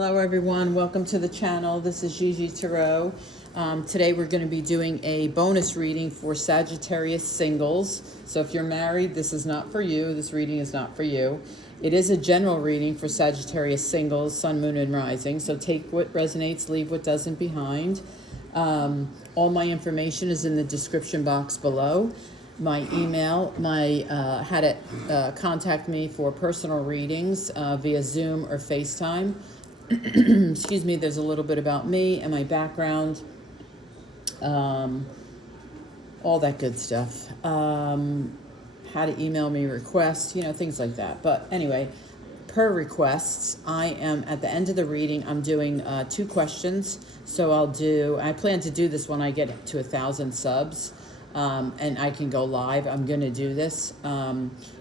Hello everyone, welcome to the channel. This is GiGi Tarot. Today we're going to be doing a bonus reading for Sagittarius singles. So if you're married, this is not for you. This reading is not for you. It is a general reading for Sagittarius singles, sun, moon, and rising. So take what resonates, leave what doesn't behind. All my information is in the description box below. My email, how to contact me for personal readings via Zoom or FaceTime. Excuse me, there's a little bit about me and my background, all that good stuff. How to email me requests, things like that. But anyway, per requests, I am at the end of the reading, I'm doing 2 questions. So I plan to do this when I get to 1,000 subs. And I can go live. I'm going to do this.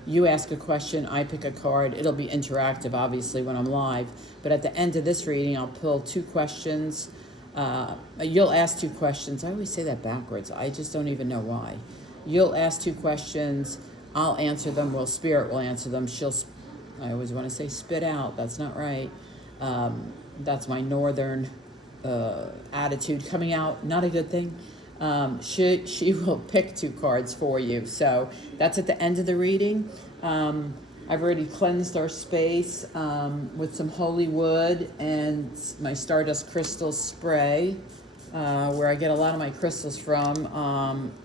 You ask a question, I pick a card. It'll be interactive, obviously, when I'm live. But at the end of this reading, I'll pull 2 questions. You'll ask 2 questions. I always say that backwards. I just don't even know why. You'll ask 2 questions. I'll answer them. Well, Spirit will answer them. I always want to say spit out. That's not right. That's my northern attitude coming out. Not a good thing. She will pick 2 cards for you. So that's at the end of the reading. I've already cleansed our space with some holy wood and my Stardust crystal spray, where I get a lot of my crystals from,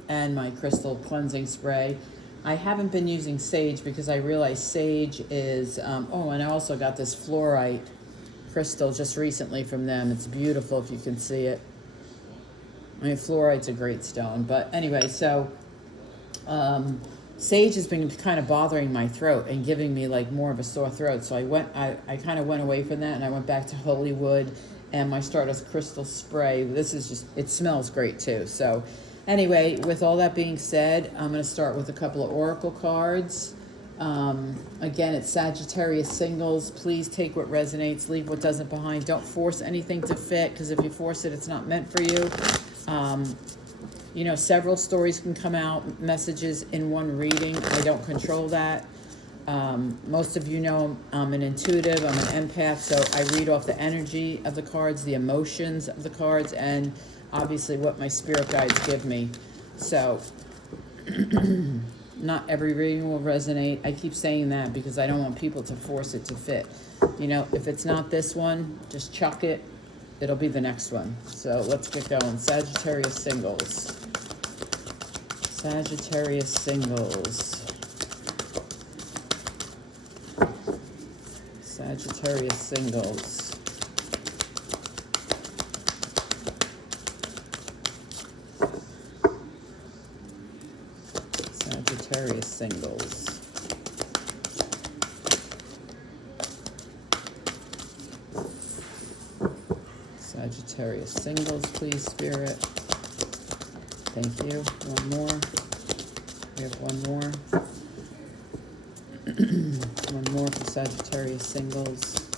and my crystal cleansing spray. I haven't been using sage because I realize sage is, oh, and I also got this fluorite crystal just recently from them. It's beautiful if you can see it. I mean, fluorite's a great stone. But anyway, so sage has been kind of bothering my throat and giving me like more of a sore throat. So I kind of went away from that and I went back to holy wood and my Stardust crystal spray. This is just, it smells great too. So anyway, with all that being said, I'm going to start with a couple of oracle cards. Again, it's Sagittarius singles. Please take what resonates, leave what doesn't behind. Don't force anything to fit, because if you force it, it's not meant for you. Several stories can come out, messages in one reading. I don't control that. Most of you know I'm an intuitive, I'm an empath, so I read off the energy of the cards, the emotions of the cards, and obviously what my spirit guides give me. So not every reading will resonate. I keep saying that because I don't want people to force it to fit. If it's not this one, just chuck it. It'll be the next one. So let's get going. Sagittarius singles. Sagittarius singles. Sagittarius singles. Sagittarius singles. Sagittarius singles, please, Spirit. Thank you. One more. We have one more. One more for Sagittarius singles.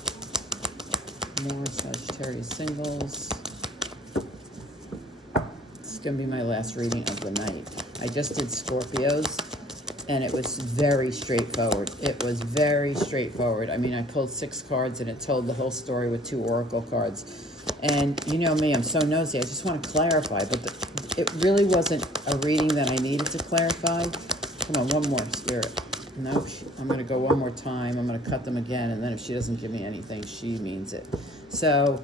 More Sagittarius singles. This is going to be my last reading of the night. I just did Scorpios, and it was very straightforward. It was very straightforward. I mean, I pulled 6 cards, and it told the whole story with 2 oracle cards. And you know me, I'm so nosy. I just want to clarify, but it really wasn't a reading that I needed to clarify. Come on, one more, Spirit. Nope, I'm going to go one more time. I'm going to cut them again, and then if she doesn't give me anything, she means it. So,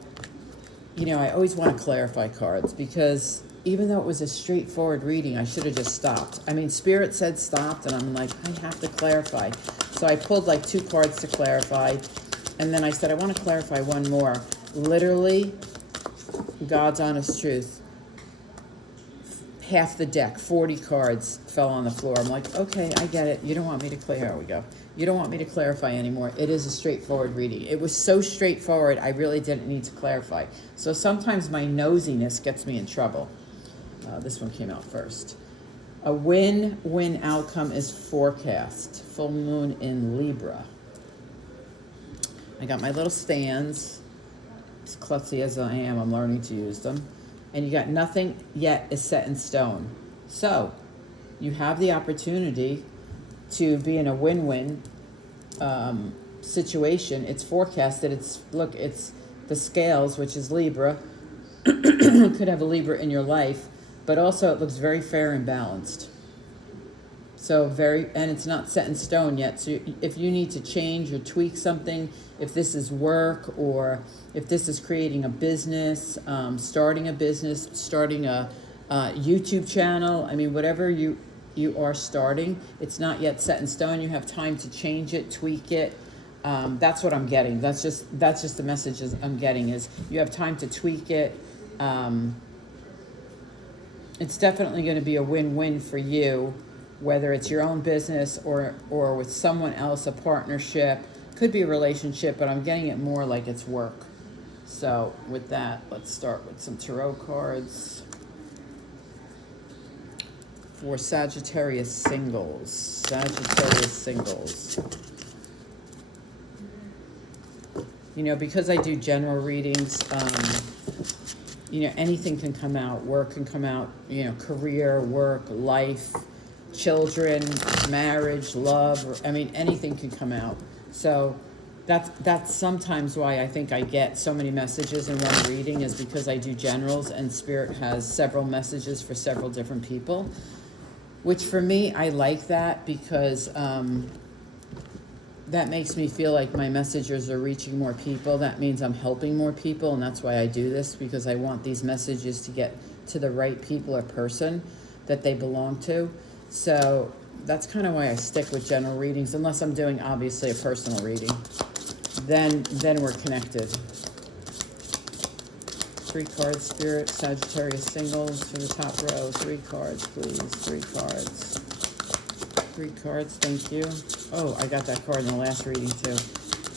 I always want to clarify cards, because even though it was a straightforward reading, I should have just stopped. I mean, Spirit said stopped, and I'm like, I have to clarify. So I pulled like 2 cards to clarify, and then I said, I want to clarify one more. Literally, God's honest truth, half the deck, 40 cards, fell on the floor. I'm like, okay, I get it. You don't want me to here we go. You don't want me to clarify anymore. It is a straightforward reading. It was so straightforward, I really didn't need to clarify. So sometimes my nosiness gets me in trouble. This one came out first. A win-win outcome is forecast. Full moon in Libra. I got my little stands. As klutzy as I am, I'm learning to use them. And you got nothing yet is set in stone. So you have the opportunity to be in a win-win situation. It's forecasted. It's the scales, which is Libra. Could have a Libra in your life, but also it looks very fair and balanced. So and it's not set in stone yet. So if you need to change or tweak something, if this is work or if this is creating a business, starting a business, starting a YouTube channel, I mean, whatever you are starting, it's not yet set in stone. You have time to change it, tweak it. That's what I'm getting. That's just the messages I'm getting, is you have time to tweak it. It's definitely going to be a win-win for you, whether it's your own business or with someone else, a partnership. Could be a relationship, but I'm getting it more like it's work. So with that, let's start with some tarot cards for Sagittarius singles. Sagittarius singles. You know, because I do general readings, you know, anything can come out. Work can come out, you know, career, work, life, children, marriage, love, or, I mean, anything can come out. So that's sometimes why I think I get so many messages in one reading, is because I do generals and Spirit has several messages for several different people, which for me, I like that, because that makes me feel like my messages are reaching more people. That means I'm helping more people, and that's why I do this, because I want these messages to get to the right people or person that they belong to. So that's kind of why I stick with general readings, unless I'm doing, obviously, a personal reading. Then we're connected. 3 cards, Spirit, Sagittarius singles for the top row. 3 cards, please. 3 cards. 3 cards, thank you. Oh, I got that card in the last reading too.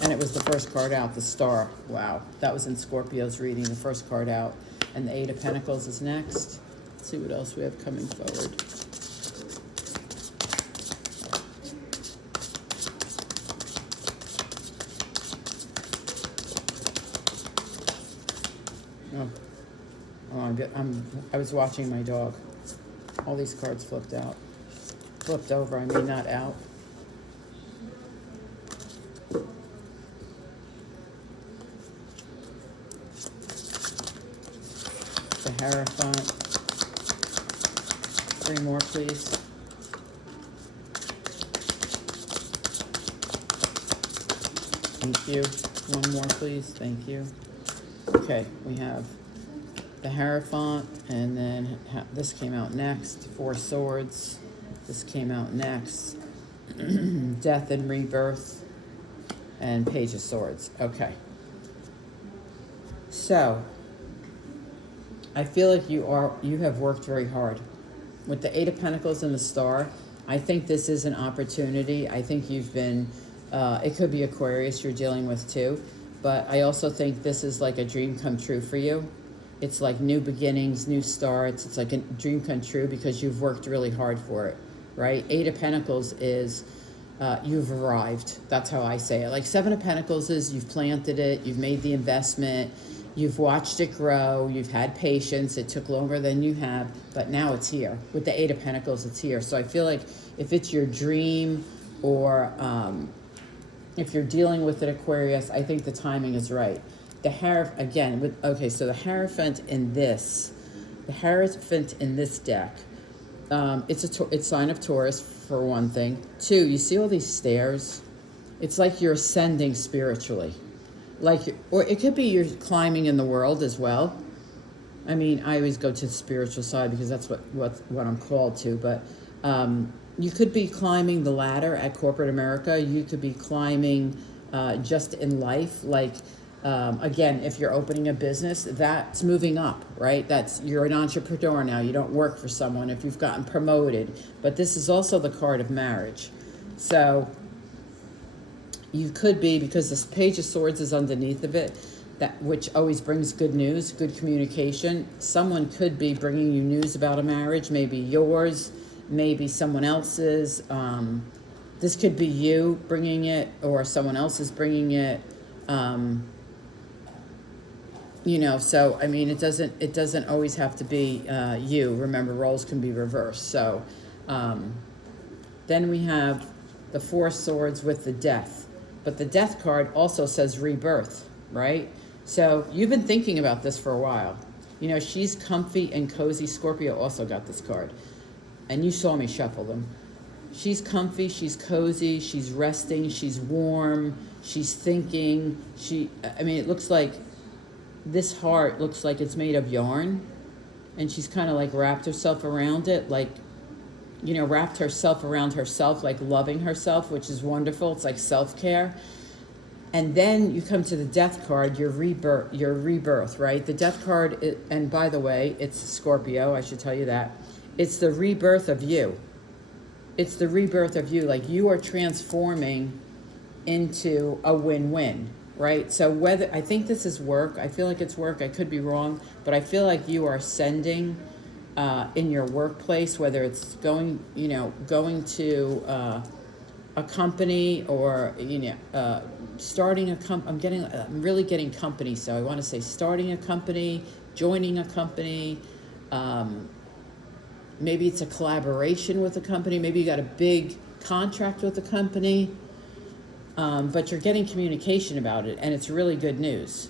And it was the first card out, the Star. Wow, that was in Scorpio's reading, the first card out. And the 8 of Pentacles is next. Let's see what else we have coming forward. I was watching my dog. All these cards flipped out. Flipped over, I mean, not out. The Hierophant. 3 more, please. Thank you. 1 more, please. Thank you. Okay, we have the Hierophant, and then this came out next. 4 Swords. This came out next. Death and Rebirth, and Page of Swords. Okay. So, I feel like you have worked very hard. With the 8 of Pentacles and the Star, I think this is an opportunity. I think you've been, it could be Aquarius you're dealing with too, but I also think this is like a dream come true for you. It's like new beginnings, new starts. It's like a dream come true because you've worked really hard for it, right? 8 of Pentacles is you've arrived. That's how I say it. Like 7 of Pentacles is you've planted it, you've made the investment, you've watched it grow, you've had patience. It took longer than you have, but now it's here. With the 8 of Pentacles, it's here. So I feel like if it's your dream, or if you're dealing with an Aquarius, I think the timing is right. The Hierophant, again, so the Hierophant in this, deck, it's sign of Taurus, for one thing. 2, you see all these stairs? It's like you're ascending spiritually. Or it could be you're climbing in the world as well. I mean, I always go to the spiritual side because that's what I'm called to, but you could be climbing the ladder at corporate America. You could be climbing just in life, again, if you're opening a business, that's moving up, right? You're an entrepreneur now. You don't work for someone if you've gotten promoted. But this is also the card of marriage. So you could be, because this Page of Swords is underneath of it, which always brings good news, good communication. Someone could be bringing you news about a marriage, maybe yours, maybe someone else's. This could be you bringing it, or someone else is bringing it. So I mean, it doesn't always have to be you. Remember, roles can be reversed. So then we have the 4 Swords with the Death, but the Death card also says rebirth, right? So you've been thinking about this for a while. You know, she's comfy and cozy. Scorpio also got this card. And you saw me shuffle them. She's comfy, she's cozy, she's resting, she's warm, she's thinking. I mean, it looks like this heart looks like it's made of yarn. And she's kind of like wrapped herself around it, like, you know, wrapped herself around herself, like loving herself, which is wonderful. It's like self-care. And then you come to the death card, your rebirth, right? The death card, and by the way, it's Scorpio, I should tell you that. It's the rebirth of you. It's the rebirth of you. Like, you are transforming into a win-win, right? So whether, I think this is work. I feel like it's work. I could be wrong, but I feel like you are ascending in your workplace, whether it's going to a company, or, starting a company. I'm really getting company. So I want to say starting a company, joining a company, maybe it's a collaboration with a company. Maybe you got a big contract with a company, but you're getting communication about it, and it's really good news.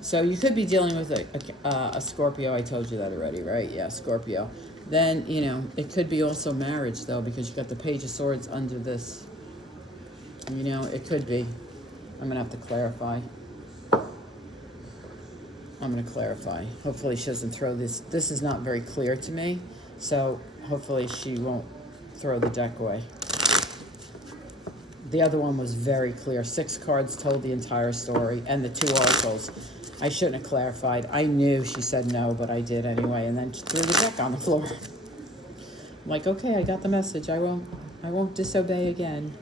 So you could be dealing with a Scorpio. I told you that already, right? Yeah, Scorpio. Then, it could be also marriage, though, because you got the Page of Swords under this. It could be. I'm going to have to clarify. I'm going to clarify. Hopefully she doesn't throw this. This is not very clear to me, so hopefully she won't throw the deck away. The other one was very clear. 6 cards told the entire story, and the 2 oracles. I shouldn't have clarified. I knew she said no, but I did anyway, and then she threw the deck on the floor. I'm like, okay, I got the message. I won't disobey again.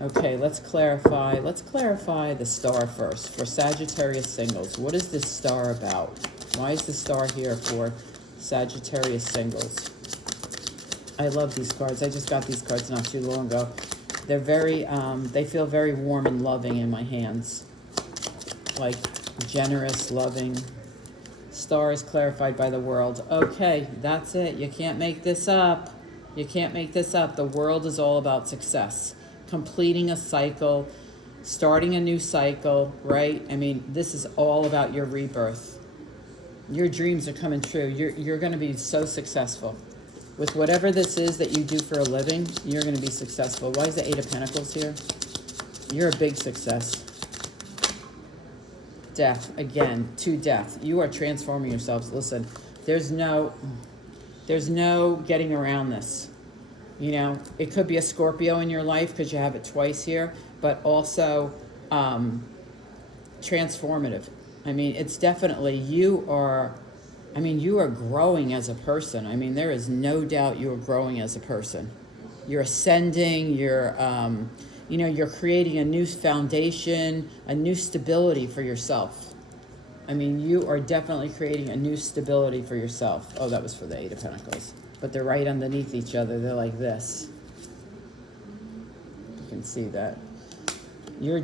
Okay, let's clarify. Let's clarify the star first for Sagittarius singles. What is this star about? Why is the star here for Sagittarius singles? I love these cards. I just got these cards not too long ago. They're very, they feel very warm and loving in my hands. Like generous, loving. Star is clarified by the world. Okay, that's it. You can't make this up. You can't make this up. The world is all about success. Completing a cycle, starting a new cycle, right? I mean, this is all about your rebirth. Your dreams are coming true. You're going to be so successful. With whatever this is that you do for a living, you're going to be successful. Why is the 8 of Pentacles here? You're a big success. Death, again, to death. You are transforming yourselves. Listen, there's no getting around this. It could be a Scorpio in your life because you have it twice here, but also transformative. I mean, it's definitely, you are growing as a person. I mean, there is no doubt you are growing as a person. You're ascending, you're creating a new foundation, a new stability for yourself. I mean, you are definitely creating a new stability for yourself. Oh, that was for the 8 of Pentacles. But they're right underneath each other. They're like this. You can see that. You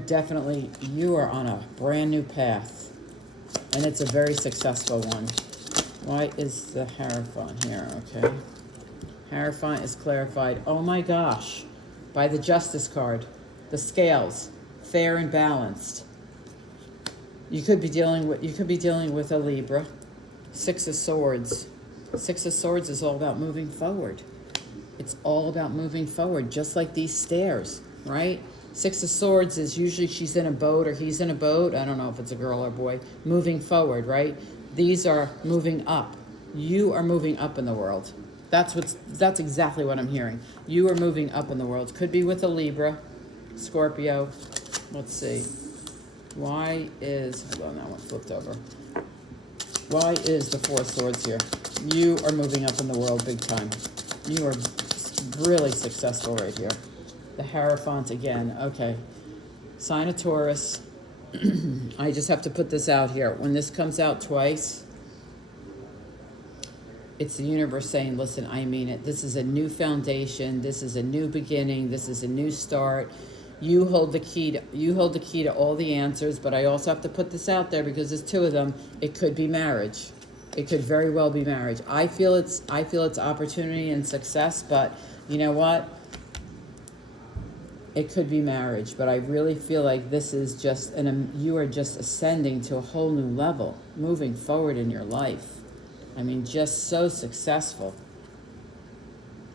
are on a brand new path. And it's a very successful one. Why is the Hierophant here? Okay. Hierophant is clarified. Oh my gosh. By the Justice card. The scales. Fair and balanced. You could be dealing with a Libra. 6 of Swords. 6 of Swords is all about moving forward. It's all about moving forward, just like these stairs, right? 6 of Swords is usually she's in a boat or he's in a boat. I don't know if it's a girl or boy. Moving forward, right? These are moving up. You are moving up in the world. That's exactly what I'm hearing. You are moving up in the world. Could be with a Libra, Scorpio. Let's see. Hold on, that one flipped over. Why is the 4 of Swords here? You are moving up in the world big time. You are really successful right here. The Hierophant again. Okay. Sign of Taurus. I just have to put this out here. When this comes out twice, it's the universe saying, listen, I mean it. This is a new foundation. This is a new beginning. This is a new start. You hold the key to all the answers, but I also have to put this out there because there's 2 of them. It could be marriage. It could very well be marriage. I feel it's opportunity and success, but you know what? It could be marriage, but I really feel like this is just, you are just ascending to a whole new level, moving forward in your life. I mean, just so successful.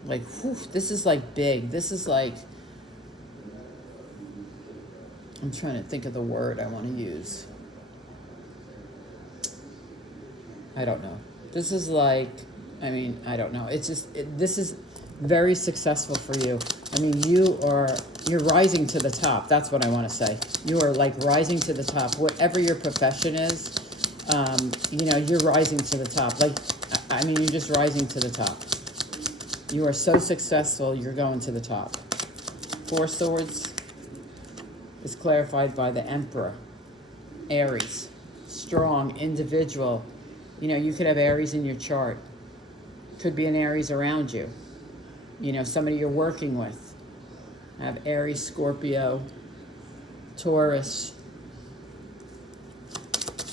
Like, whew, this is like big. This is like, I'm trying to think of the word I want to use. I don't know. This is like, I mean, I don't know. It's just, this is very successful for you. I mean, you're rising to the top. That's what I want to say. You are like rising to the top. Whatever your profession is, you know, you're rising to the top. Like, I mean, you're just rising to the top. You are so successful, you're going to the top. Four Swords is clarified by the Emperor. Aries, strong, individual. You know, you could have Aries in your chart. Could be an Aries around you. You know, somebody you're working with. I have Aries, Scorpio, Taurus.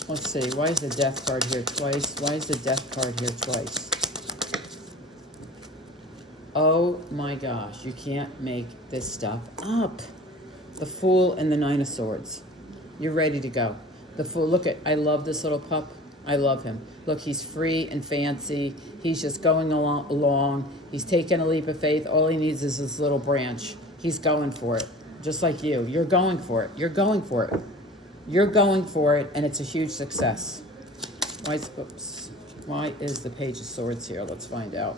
Let's see, why is the Death card here twice? Why is the Death card here twice? Oh my gosh, you can't make this stuff up. The Fool and the Nine of Swords. You're ready to go. The Fool, look at, I love this little pup. I love him. Look, he's free and fancy. He's just going along. He's taking a leap of faith. All he needs is this little branch. He's going for it, just like you. You're going for it. You're going for it. You're going for it, and it's a huge success. Why is the Page of Swords here? Let's find out.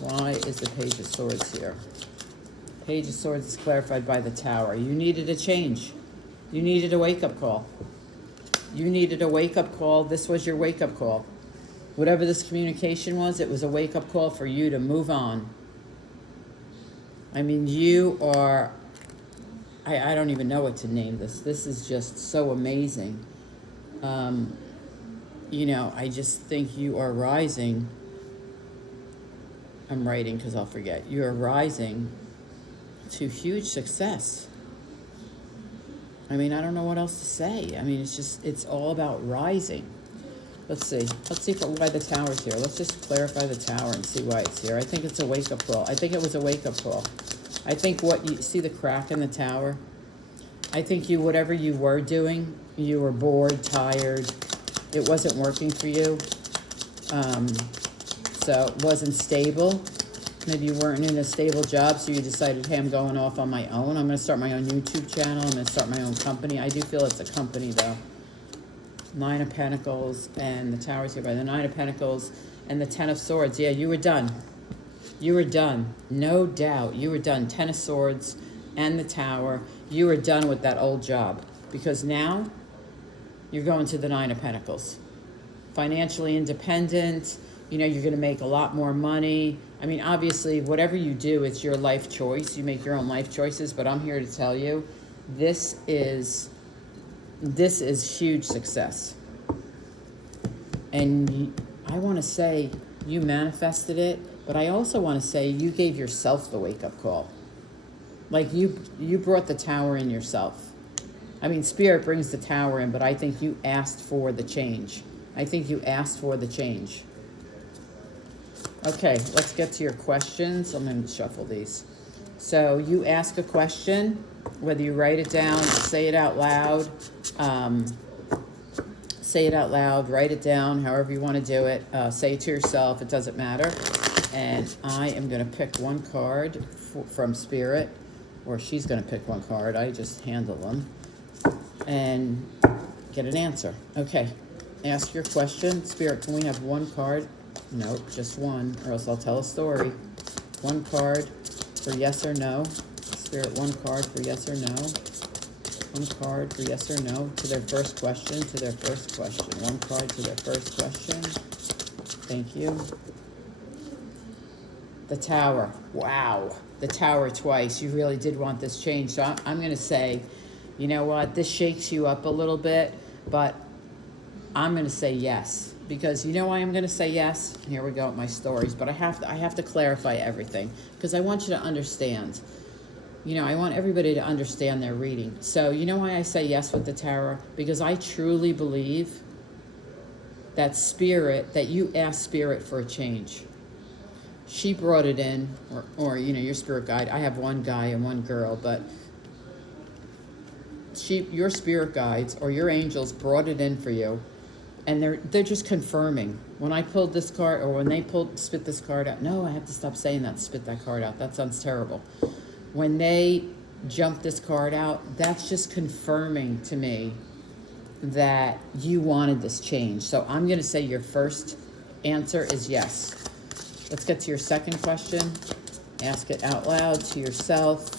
Why is the Page of Swords here? Page of Swords is clarified by the Tower. You needed a change. You needed a wake-up call. You needed a wake-up call. This was your wake-up call. Whatever this communication was, it was a wake-up call for you to move on. I mean, you are... I don't even know what to name this. This is just so amazing. You know, I just think you are rising. I'm writing because I'll forget. You are rising to huge success. I mean, I don't know what else to say. I mean, it's just, it's all about rising. Let's see. Let's see why the Tower's here. Let's just clarify the Tower and see why it's here. I think it's a wake-up call. I think it was a wake-up call. I think what you see, the crack in the Tower. I think whatever you were doing, you were bored, tired. It wasn't working for you. So it wasn't stable. Maybe you weren't in a stable job, so you decided, hey, I'm going off on my own. I'm going to start my own YouTube channel. I'm going to start my own company. I do feel it's a company, though. Nine of Pentacles, and the Tower's here by the Nine of Pentacles, and the Ten of Swords. Yeah, you were done. You were done. No doubt. You were done. Ten of Swords and the Tower. You were done with that old job. Because now, you're going to the Nine of Pentacles. Financially independent. You know, you're going to make a lot more money. I mean, obviously, whatever you do, it's your life choice. You make your own life choices. But I'm here to tell you, this is huge success. And I want to say you manifested it, but I also want to say you gave yourself the wake-up call. Like you brought the Tower in yourself. I mean, Spirit brings the Tower in, but I think you asked for the change. I think you asked for the change. Okay, let's get to your questions. I'm going to shuffle these. So you ask a question, whether you write it down, say it out loud, write it down, however you want to do it. Say it to yourself, it doesn't matter. And I am going to pick one card from Spirit, or she's going to pick one card. I just handle them and get an answer. Okay, ask your question. Spirit, can we have one card? No, just one, or else I'll tell a story. One card for yes or no. Spirit, one card for yes or no. One card for yes or no to their first question, to their first question. One card to their first question. Thank you. The Tower. Wow. The Tower twice. You really did want this change. So I'm going to say, you know what? This shakes you up a little bit, but I'm going to say yes. Because you know why I'm going to say yes? Here we go with my stories. But I have to clarify everything. Because I want you to understand. You know, I want everybody to understand their reading. So you know why I say yes with the Tower? Because I truly believe that Spirit, that you asked Spirit for a change. she brought it in, or you know, your spirit guide. I have one guy and one girl, but your spirit guides or your angels brought it in for you, and they're just confirming. When I pulled this card, or when they spit this card out. No, I have to stop saying that. Spit that card out. That sounds terrible. When they jump this card out, that's just confirming to me that you wanted this change. So I'm going to say your first answer is yes. Let's get to your second question. Ask it out loud to yourself.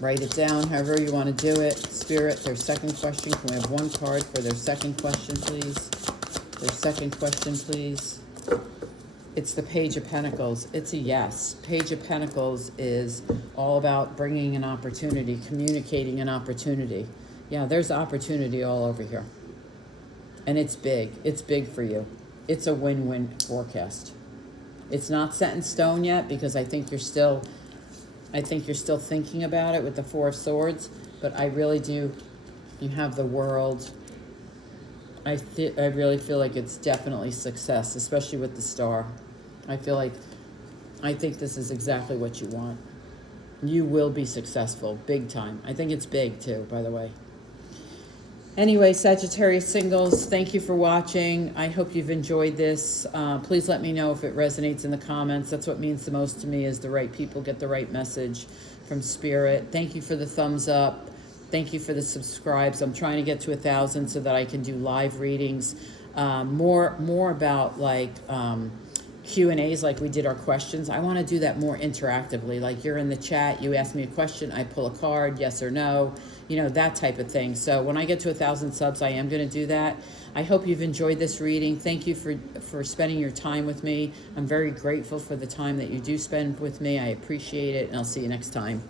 Write it down however you want to do it. Spirit, their second question. Can we have one card for their second question, please? Their second question, please. It's the Page of Pentacles. It's a yes. Page of Pentacles is all about bringing an opportunity, communicating an opportunity. Yeah, there's opportunity all over here. And it's big. It's big for you. It's a win-win forecast. It's not set in stone yet because I think you're still thinking about it with the Four of Swords, but I really do. You have the World. I really feel like it's definitely success, especially with the Star. I think this is exactly what you want. You will be successful, big time. I think it's big too, by the way. Anyway, Sagittarius singles, thank you for watching. I hope you've enjoyed this. Please let me know if it resonates in the comments. That's what means the most to me, is the right people get the right message from Spirit. Thank you for the thumbs up. Thank you for the subscribes. I'm trying to get to 1,000 so that I can do live readings. More about like Q&As, like we did our questions. I want to do that more interactively. Like you're in the chat, you ask me a question, I pull a card, yes or no, you know, that type of thing. So when I get to 1,000 subs, I am going to do that. I hope you've enjoyed this reading. Thank you for spending your time with me. I'm very grateful for the time that you do spend with me. I appreciate it, and I'll see you next time.